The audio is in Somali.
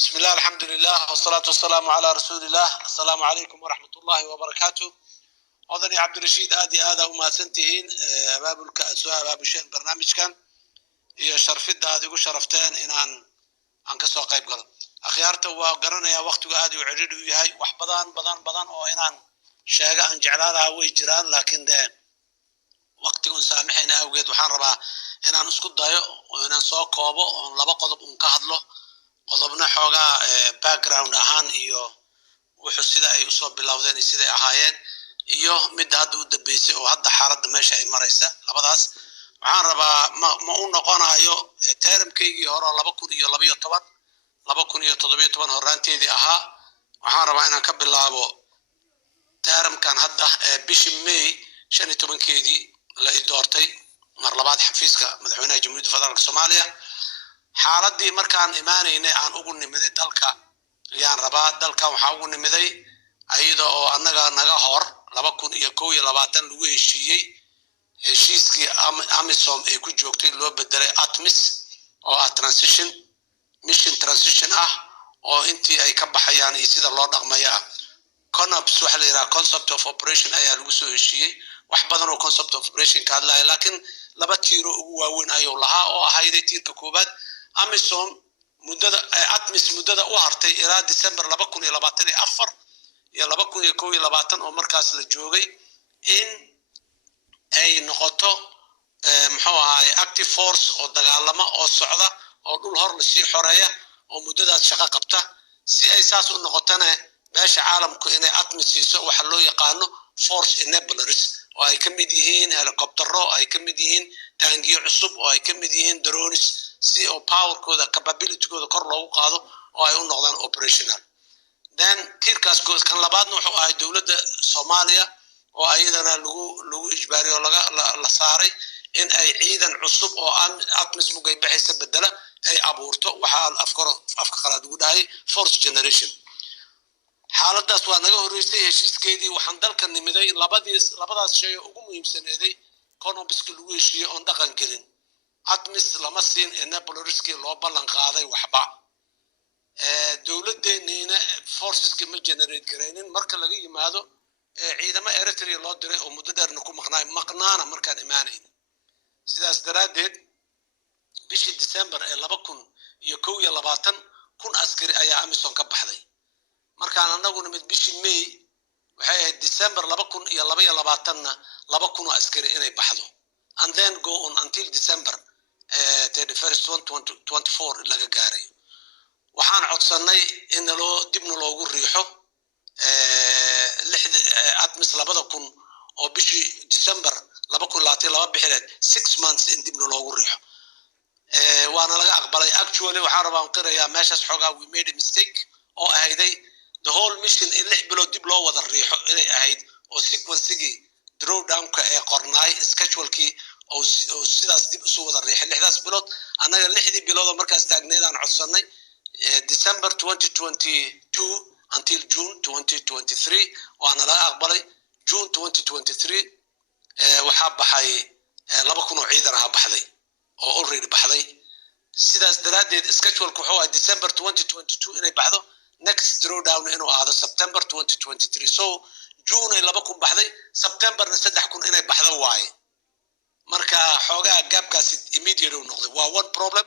بسم الله الحمد لله والصلاة والسلام على رسول الله. السلام عليكم ورحمة الله وبركاته. أذني عبد الرشيد آدي وما سنتهين باب الشيء برنامج كان هي شرفت هذه وشرفتان إن عن كسر قيب قلب أخيارته وقرنا يا وقت وآدي وعريد وياي وحبضان أو إن شاقة عن جعلها ويجران لكن ده وقت سامحين أوجد وحان ربا إن نسكت ضايع وإن سوق كوابو لبا قضب له qodobna xoogaa background ahaan iyo wuxuu sida ay u soo bilowdeen sida ay ahaayeen iyo mid hadda u dambeysay oo hadda xaaladda meesha ay maraysa labadaas waxaan rabaa ma u noqonayo termkeygii hore 2017 horaanteedii ahaa waxaan rabaa inaan ka bilaabo termkan hadda bishii May 15keedii la doortay mar labaad xafiiska madaxweynaha Jamhuuriyadda Federaalka Soomaaliya xaaladii markaan imaanaynay aan ugu nimiday dalka yaan rabaa dalka waxa ugu nimiday ayada oo anaga naga hor 2021 lagu heshiiyay heshiiskii AMISOM ay ku joogtay loo bedelay ATMIS oo mission transition oo intii ay ka baxayaan sida loo dhaqmayaa CONOPS waxa la yiraahdaa concept of operation ayaa lagu soo heshiiyay wax badan oo concept of operation ka hadlaya laakiin laba tiiro ugu waaweyn ayuu lahaa oo ahayday tiirka koobaad AMISOM ATMIS muddada u hartay ilaa December 2024 iyo 2021 oo markaas la joogay in ay noqoto active force oo dagaalama oo socda oo dhul hor la sii xoreeya oo muddadaas shaqo qabta si ay saas u noqotana meesha caalamku inay ATMIS siiso waxa loo yaqaano force enablers oo ay ka mid yihiin helicoptero ay ka mid yihiin taangiyo cusub oo ay ka mid yihiin drones si oo powerkooda capabilitykooda kor loogu qaado oo ay u noqdaan operational then tiirkaas kan labaadna wuxuu ahay dawladda Soomaaliya oo ayadana lagu ijbaariyo la saaray in ay ciidan cusub oo ATMIS mugay bixisa bedela ay abuurto waxa afka qalaad ugu dhahay force generation xaaladaas waa naga horeysay heshiiskeedii waxaan dalka nimiday labadaas shay ugu muhiimsaneeday CONOPS-ka lagu heshiiyay oo dhaqan gelin ATMIS lama siin enablerskii loo ballan qaaday waxba dawladdeena forceska ma generate gareynin marka laga yimaado ciidamo Eritrea loo diray oo muddo dheerna ku maqnaana markaan imaanayna sidaas daraadeed bishii December 2021 kun askari ayaa AMISOM ka baxday markaan anaguna mid bishii May waxay ahayd December 2022na 2000 askari inay baxdo and then go on until December 31st 2024 laga gaaray waxaan codsanay in dibna loogu riixo ATMIS 2000 oo bishii December 2022 bixileed 6 months in dibna loogu riixo waana laga aqbalay actually waxaan rabaa qirayaa meeshaas xogaa we made a mistake oo ahayday the whole mission in 6 bilood dib loo wada riixo inay ahayd oo sequence-gii drawdown-ka ee qornaay schedule-kii oo sidaas dib soo wada riixay 6daas bilood anaga 6dii bilood markaas taagneedaan codsanay December 2022 until June 2023 waana laga aqbalay June 2023 waxa baxay 2000 ciidan baxday oo already baxday sidaas daraadeed schedule-ku wuxuu ahaa December 2022 inay baxdo next drawdown inuu aado September 2023 so June ay 2000 baxday September-na 3000 inay baxdo waaye marka xoogaa gaabkaasi immediate uu noqday waa one problem